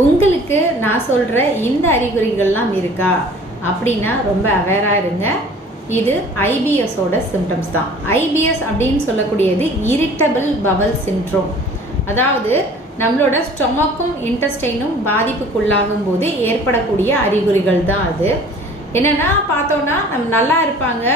உங்களுக்கு நான் சொல்கிற இந்த அறிகுறிகள்லாம் இருக்கா அப்படின்னா ரொம்ப அவேராக இருங்க. இது ஐபிஎஸோட சிம்டம்ஸ் தான். ஐபிஎஸ் அப்படின்னு சொல்லக்கூடியது இரிட்டபிள் பவல் சின்ட்ரோம் அதாவது நம்மளோட ஸ்டொமக்கும் இன்டஸ்டைனும் பாதிப்புக்குள்ளாகும் போது ஏற்படக்கூடிய அறிகுறிகள் தான் அது. என்னென்னா பார்த்தோன்னா நம்ம நல்லா இருப்பாங்க.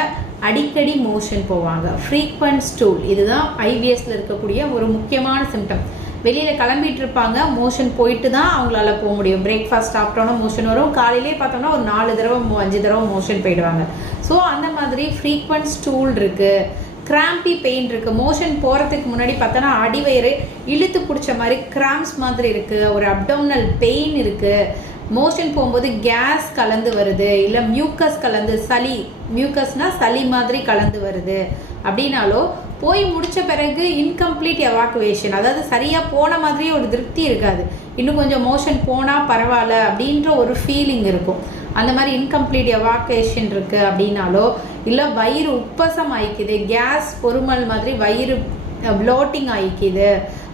அடிக்கடி மோஷன் போவாங்க. ஃப்ரீக்வன்ட் ஸ்டூல் இதுதான் ஐபிஎஸ்ல இருக்கக்கூடிய ஒரு முக்கியமான சிம்டம் வெளியில் கிளம்பிட்டு இருப்பாங்க மோஷன் போயிட்டு தான் அவங்களால போக முடியும். பிரேக்ஃபாஸ்ட் சாப்பிட்டோன்னா மோஷன் வரும். காலையிலே பார்த்தோம்னா ஒரு நாலு தடவை அஞ்சு தடவை மோஷன் போயிடுவாங்க. ஸோ அந்த மாதிரி ஃப்ரீக்வன்ட் ஸ்டூல் இருக்குது கிராம்பி பெயின் இருக்குது மோஷன் போகிறதுக்கு முன்னாடி பார்த்தோன்னா அடிவயிறு இழுத்து பிடிச்ச மாதிரி கிராம்ஸ் மாதிரி இருக்குது ஒரு அப்டோமினல் பெயின் இருக்குது மோஷன் போகும்போது கேஸ் கலந்து வருது. இல்லை மியூக்கஸ் கலந்து சளி மியூக்கஸ்னால் சளி மாதிரி கலந்து வருது. அப்படின்னாலோ போய் முடித்த பிறகு இன்கம்ப்ளீட் எவாக்குவேஷன் அதாவது சரியாக போன மாதிரியே ஒரு திருப்தி இருக்காது. இன்னும் கொஞ்சம் மோஷன் போனால் பரவாயில்ல அப்படின்ற ஒரு ஃபீலிங் இருக்கும். அந்த மாதிரி இன்கம்ப்ளீட் எவாக்குவேஷன் இருக்குது அப்படின்னாலோ இல்லை வயிறு உப்பசம் ஆயிக்குது கேஸ் பொறுமல் மாதிரி வயிறு ப்ளோட்டிங் ஆயிக்குது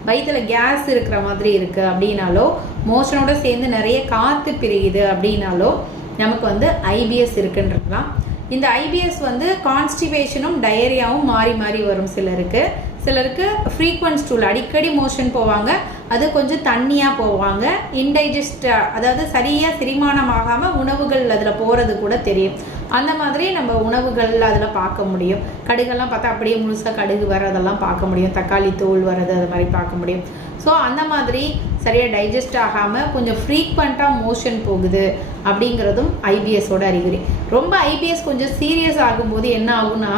வயிற்றுல கேஸ் இருக்கிற மாதிரி இருக்குது அப்படின்னாலோ மோஷனோட சேர்ந்து நிறைய காற்று பிரியுது அப்படின்னாலோ நமக்கு வந்து ஐபிஎஸ் இருக்குன்றதுலாம் இந்த ஐபிஎஸ் வந்து கான்ஸ்டிபேஷனும் டயரியாவும் மாறி மாறி வரும் சிலருக்கு. சிலருக்கு ஃப்ரீக்வன்ட் ஸ்டூல் அடிக்கடி மோஷன் போவாங்க. அது கொஞ்சம் தண்ணியாக போவாங்க. இன்டைஜஸ்ட் அதாவது சரியாக செரிமானமாகாமல் உணவுகள் அதில் போகிறது கூட தெரியும். அந்த மாதிரி நம்ம உணவுகள் அதில் பார்க்க முடியும். கடுகெல்லாம் பார்த்தா அப்படியே முழுசாக கடுகு வரதெல்லாம் பார்க்க முடியும். தக்காளி தோல் வர்றது அது மாதிரி பார்க்க முடியும். ஸோ அந்த மாதிரி சரியாக டைஜஸ்ட் ஆகாமல் கொஞ்சம் ஃப்ரீக்வெண்ட்டாக மோஷன் போகுது அப்படிங்கிறதும் ஐபிஎஸோட அறிகுறி. ரொம்ப ஐபிஎஸ் கொஞ்சம் சீரியஸ் ஆகும்போது என்ன ஆகும்னா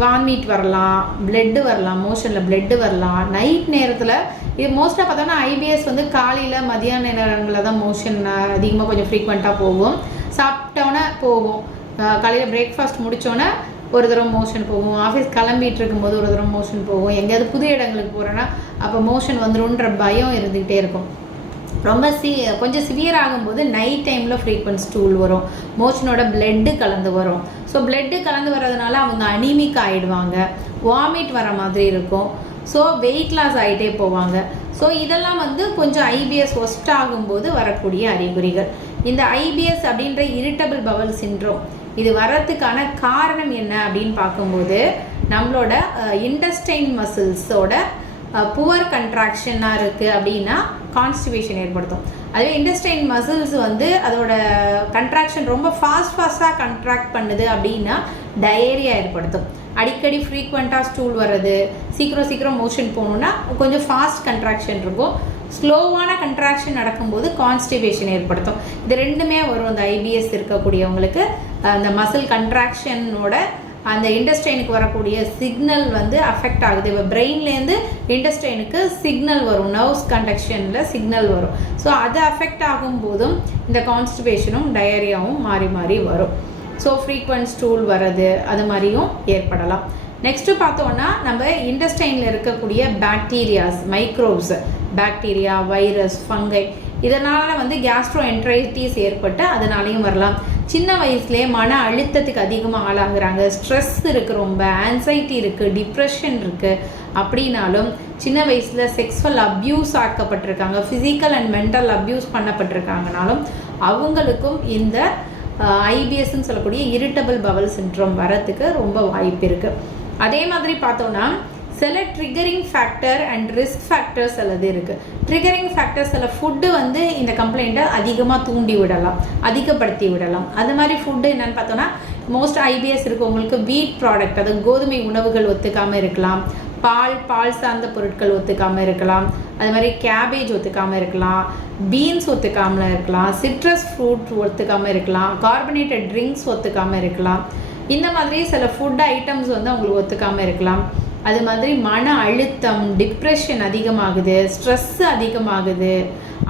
வாமிட் வரலாம் பிளட்டு வரலாம் மோஷனில் பிளட்டு வரலாம். நைட் நேரத்தில் இது மோஸ்ட்டாக பார்த்தோன்னா ஐபிஎஸ் வந்து காலையில் மதியான நேரங்களில் தான் மோஷன் அதிகமாக கொஞ்சம் ஃப்ரீக்வெண்ட்டாக போகும். சாப்பிட்டோன்னே போகும். காலையில் பிரேக்ஃபாஸ்ட் முடித்தோன்னே ஒரு தடவை மோஷன் போகும். ஆஃபீஸ் கிளம்பிட்டு இருக்கும்போது ஒரு தடவை மோஷன் போகும். எங்கேயாவது புது இடங்களுக்கு போகிறேன்னா அப்போ மோஷன் வந்துருன்ற பயம் இருந்துக்கிட்டே இருக்கும். ரொம்ப சி கொஞ்சம் சிவியர் ஆகும்போது நைட் டைமில் ஃப்ரீக்வன்ஸ் ஸ்டூல் வரும். மோஷனோட பிளட்டு கலந்து வரும். ஸோ பிளட்டு கலந்து வர்றதுனால அவங்க அனிமிக் ஆகிடுவாங்க வாமிட் வர மாதிரி இருக்கும். ஸோ வெயிட் லாஸ் ஆகிட்டே போவாங்க. ஸோ இதெல்லாம் வந்து கொஞ்சம் ஐபிஎஸ் ஒஸ்ட் ஆகும்போது வரக்கூடிய அறிகுறிகள். இந்த ஐபிஎஸ் அப்படின்ற இரிட்டபிள் பவல் சின்ட்ரோம் இது வர்றதுக்கான காரணம் என்ன அப்படின்னு பார்க்கும்போது நம்மளோட இண்டஸ்டைன் மசில்ஸோட புவர் கன்ட்ராக்ஷனாக இருக்குது அப்படின்னா கான்ஸ்டிபேஷன் ஏற்படுத்தும். அதுவே இண்டஸ்டைன் மசில்ஸ் வந்து அதோட கன்ட்ராக்ஷன் ரொம்ப ஃபாஸ்ட் ஃபாஸ்ட்டாக கன்ட்ராக்ட் பண்ணுது அப்படின்னா டயேரியா ஏற்படுத்தும். அடிக்கடி ஃப்ரீக்வெண்ட்டாக ஸ்டூல் வர்றது சீக்கிரம் சீக்கிரம் மோஷன் போகணுன்னா கொஞ்சம் ஃபாஸ்ட் கன்ட்ராக்ஷன் இருக்கும். ஸ்லோவான கன்ட்ராக்ஷன் நடக்கும்போது கான்ஸ்டிபேஷன் ஏற்படுத்தும். இது ரெண்டுமே வரும். அந்த ஐபிஎஸ் இருக்கக்கூடியவங்களுக்கு அந்த மசில் கன்ட்ராக்ஷனோட அந்த இண்டஸ்ட்ரைனுக்கு வரக்கூடிய சிக்னல் வந்து அஃபெக்ட் ஆகுது. இப்போ பிரெயின்லேருந்து இண்டஸ்ட்ரெயினுக்கு சிக்னல் வரும். நர்வ்ஸ் கண்டக்ஷனில் சிக்னல் வரும். ஸோ அது அஃபெக்ட் ஆகும் போதும் இந்த கான்ஸ்டிபேஷனும் டயரியாவும் மாறி மாறி வரும். ஸோ ஃப்ரீக்வன்ட் ஸ்டூல் வர்றது அது மாதிரியும் ஏற்படலாம். நெக்ஸ்ட்டு பார்த்தோன்னா நம்ம இண்டஸ்டைனில் இருக்கக்கூடிய bacterias microbes bacteria virus fungi இதனால் வந்து கேஸ்ட்ரோ என்ட்ரைட்டிஸ் ஏற்பட்டு அதனாலையும் வரலாம். சின்ன வயசுலேயே மன அழுத்தத்துக்கு அதிகமாக ஆளாகிறாங்க. ஸ்ட்ரெஸ் இருக்குது ரொம்ப ஆன்சைட்டி இருக்குது டிப்ரெஷன் இருக்குது அப்படின்னாலும் சின்ன வயசில் செக்ஸுவல் அப்யூஸ் ஆக்கப்பட்டிருக்காங்க. ஃபிசிக்கல் அண்ட் மென்டல் அப்யூஸ் பண்ணப்பட்டிருக்காங்கனாலும் அவங்களுக்கும் இந்த ஐபிஎஸ்ன்னு சொல்லக்கூடிய இரிட்டபிள் பவல் சின்ட்ரோம் வரத்துக்கு ரொம்ப வாய்ப்பு இருக்குது அதே மாதிரி பார்த்தோன்னா சில triggering factor and risk factors அல்லது இருக்குது ட்ரிகரிங் ஃபேக்டர் சில ஃபுட்டு வந்து இந்த கம்ப்ளைண்ட்டை அதிகமாக தூண்டி விடலாம் அதிகப்படுத்தி விடலாம். அது மாதிரி ஃபுட்டு என்னென்னு பார்த்தோன்னா மோஸ்ட் ஐபிஎஸ் இருக்கவங்களுக்கு வீட் ப்ராடக்ட் அதாவது கோதுமை உணவுகள் ஒத்துக்காமல் இருக்கலாம். பால் பால் சார்ந்த பொருட்கள் ஒத்துக்காமல் இருக்கலாம். அது மாதிரி கேபேஜ் ஒத்துக்காமல் இருக்கலாம். பீன்ஸ் ஒத்துக்காமல் இருக்கலாம். சிட்ரஸ் ஃப்ரூட் ஒத்துக்காமல் இருக்கலாம். கார்பனேட்டட் ட்ரிங்க்ஸ் ஒத்துக்காமல் இருக்கலாம். இந்த மாதிரி சில ஃபுட் ஐட்டம்ஸ் வந்து அவங்களுக்கு ஒத்துக்காமல் இருக்கலாம். அது மாதிரி மன அழுத்தம் டிப்ரெஷன் அதிகமாகுது ஸ்ட்ரெஸ் அதிகமாகுது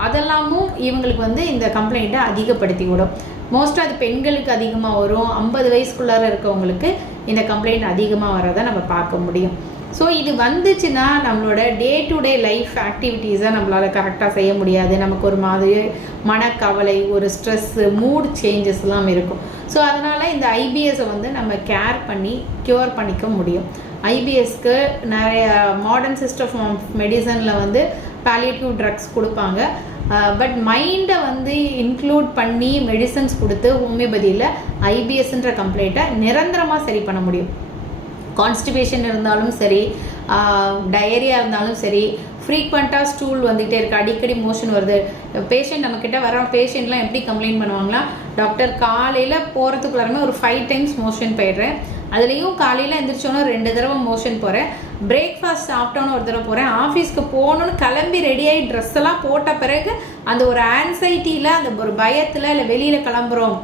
அதெல்லாமும் இவங்களுக்கு வந்து இந்த கம்ப்ளைண்ட்டை அதிகப்படுத்தி விடும். மோஸ்ட்டாக அது பெண்களுக்கு அதிகமாக வரும். ஐம்பது வயசுக்குள்ளார இருக்கவங்களுக்கு இந்த கம்ப்ளைண்ட் அதிகமாக வரதை நம்ம பார்க்க முடியும். ஸோ இது வந்துச்சுன்னா நம்மளோட டே டு டே லைஃப் ஆக்டிவிட்டீஸை நம்மளால் கரெக்டாக செய்ய முடியாது. நமக்கு ஒரு மாதிரி மனக்கவலை ஒரு ஸ்ட்ரெஸ்ஸு மூட் சேஞ்சஸ்லாம் இருக்கும். ஸோ அதனால் இந்த ஐபிஎஸை வந்து நம்ம கேர் பண்ணி க்யூர் பண்ணிக்க முடியும். ஐபிஎஸ்க்கு நிறைய மாடர்ன் சிஸ்டம் ஆஃப் மெடிசனில் வந்து பாலியேட்டிவ் ட்ரக்ஸ் கொடுப்பாங்க. பட் மைண்டை வந்து இன்க்ளூட் பண்ணி மெடிசன்ஸ் கொடுத்து ஹோமியோபதியில் ஐபிஎஸ்ன்ற கம்ப்ளைண்ட்டை நிரந்தரமாக சரி பண்ண முடியும். கான்ஸ்டிபேஷன் இருந்தாலும் சரி டயரியா இருந்தாலும் சரி ஃப்ரீக்வெண்ட்டாக ஸ்டூல் வந்துகிட்டே இருக்குது அடிக்கடி மோஷன் வருது. பேஷண்ட் நம்மக்கிட்ட வர பேஷண்ட்லாம் எப்படி கம்ப்ளைண்ட் பண்ணுவாங்களா டாக்டர் காலையில் போகிறதுக்குள்ளாரமே ஒரு ஃபைவ் டைம்ஸ் மோஷன் போயிடுறேன். அதுலேயும் காலையில் எந்திரிச்சோன்னா ரெண்டு தடவை மோஷன் போகிறேன் பிரேக்ஃபாஸ்ட் சாப்பிட்டோன்னு ஒரு தடவை போகிறேன் ஆஃபீஸ்க்கு போகணுன்னு கிளம்பி ரெடியாகி ட்ரெஸ் எல்லாம் போட்ட பிறகு அந்த ஒரு ஆன்சைட்டியில் அந்த ஒரு பயத்தில் இல்லை வெளியில் கிளம்புறோம்.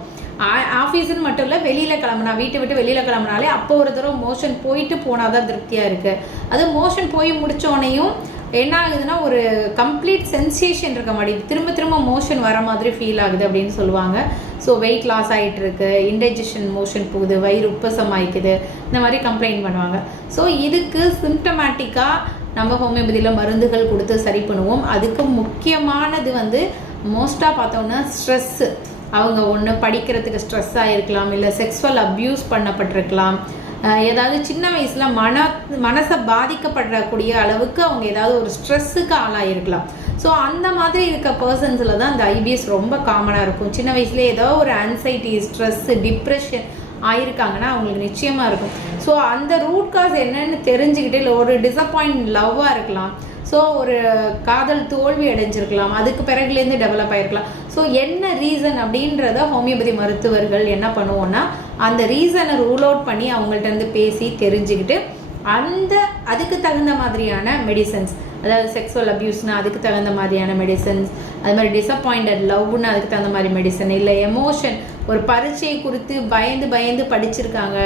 ஆஃபீஸுன்னு மட்டும் இல்லை வெளியில் கிளம்புனா வீட்டை விட்டு வெளியில் கிளம்புனாலே அப்போ ஒரு தடவை மோஷன் போயிட்டு போனால் தான் திருப்தியாக இருக்குது அது மோஷன் போய் முடித்தோடனையும் என்ன ஆகுதுன்னா ஒரு கம்ப்ளீட் சென்சேஷன் இருக்க மாட்டேங்குது. திரும்ப திரும்ப மோஷன் வர மாதிரி ஃபீல் ஆகுது அப்படின்னு சொல்லுவாங்க. ஸோ வெயிட் லாஸ் ஆகிட்டு இருக்கு இன்டைஜஷன் மோஷன் போகுது வயிறு உப்பசம் ஆயிக்குது இந்த மாதிரி கம்ப்ளைண்ட் பண்ணுவாங்க. ஸோ இதுக்கு சிம்டமேட்டிக்காக நம்ம ஹோமியோபதியில் மருந்துகள் கொடுத்து சரி பண்ணுவோம். அதுக்கு முக்கியமானது வந்து மோஸ்ட்டாக பார்த்தோம்னா ஸ்ட்ரெஸ்ஸு அவங்க ஒன்று படிக்கிறதுக்கு ஸ்ட்ரெஸ் ஆகிருக்கலாம் இல்லை செக்ஸுவல் அப்யூஸ் பண்ணப்பட்டிருக்கலாம். ஏதாவது சின்ன வயசில் மன மனசை பாதிக்கப்படக்கூடிய அளவுக்கு அவங்க ஏதாவது ஒரு ஸ்ட்ரெஸ்ஸுக்கு ஆளாயிருக்கலாம். ஸோ அந்த மாதிரி இருக்க பர்சன்ஸில் தான் இந்த ஐபிஎஸ் ரொம்ப காமனாக இருக்கும். சின்ன வயசுலேயே ஏதோ ஒரு ஆன்சைட்டி ஸ்ட்ரெஸ்ஸு டிப்ரெஷன் ஆயிருக்காங்கன்னா அவங்களுக்கு நிச்சயமாக இருக்கும். ஸோ அந்த ரூட் காஸ் என்னன்னு தெரிஞ்சுக்கிட்டு இல்லை ஒரு டிசப்பாயிண்ட் லவ்வாக இருக்கலாம். ஸோ ஒரு காதல் தோல்வி அடைஞ்சிருக்கலாம். அதுக்கு பிறகுலேருந்து டெவலப் ஆயிருக்கலாம். ஸோ என்ன ரீசன் அப்படின்றத ஹோமியோபதி மருத்துவர்கள் என்ன பண்ணுவோன்னா அந்த ரீசனை ரூல் அவுட் பண்ணி அவங்கள்ட்ட இருந்து பேசி தெரிஞ்சுக்கிட்டு அந்த அதுக்கு தகுந்த மாதிரியான மெடிசன்ஸ் அதாவது செக்ஸுவல் அப்யூஸ்னால் அதுக்கு தகுந்த மாதிரியான மெடிசன்ஸ் அது மாதிரி டிசப்பாயிண்டட் லவ்னு அதுக்கு தகுந்த மாதிரி மெடிசன் இல்லை எமோஷன் ஒரு பரீட்சையை குறித்து பயந்து பயந்து படிச்சிருக்காங்க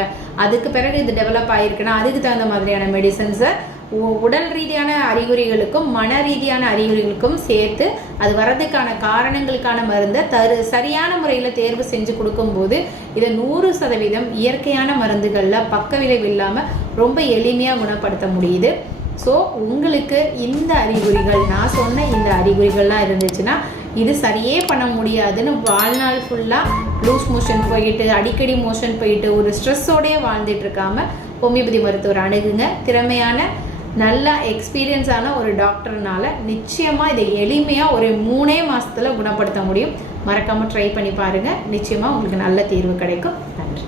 அதுக்கு பிறகு இது டெவலப் ஆகிருக்குன்னா அதுக்கு தகுந்த மாதிரியான மெடிசன்ஸை உடல் ரீதியான அறிகுறிகளுக்கும் மன ரீதியான அறிகுறிகளுக்கும் சேர்த்து அது வரதுக்கான காரணங்களுக்கான மருந்தை தரு சரியான முறையில் தேர்வு செஞ்சு கொடுக்கும்போது இதை நூறு சதவீதம் இயற்கையான மருந்துகளில் பக்க விளைவு இல்லாமல் ரொம்ப எளிமையாக குணப்படுத்த முடியுது. ஸோ உங்களுக்கு இந்த அறிகுறிகள் நான் சொன்ன இந்த அறிகுறிகள்லாம் இருந்துச்சுன்னா இது சரியே பண்ண முடியாதுன்னு வாழ்நாள் ஃபுல்லாக லூஸ் மோஷன் போயிட்டு அடிக்கடி மோஷன் போயிட்டு ஒரு ஸ்ட்ரெஸ்ஸோடயே வாழ்ந்துட்டு இருக்காமல் ஹோமியோபதி மருத்துவர் அணுகுங்க. திறமையான நல்ல எக்ஸ்பீரியன்ஸான ஒரு டாக்டர்னால நிச்சயமாக இதை எளிமையாக ஒரு மூணே மாதத்தில் குணப்படுத்த முடியும். மறக்காமல் ட்ரை பண்ணி பாருங்கள் நிச்சயமாக உங்களுக்கு நல்ல தீர்வு கிடைக்கும். நன்றி.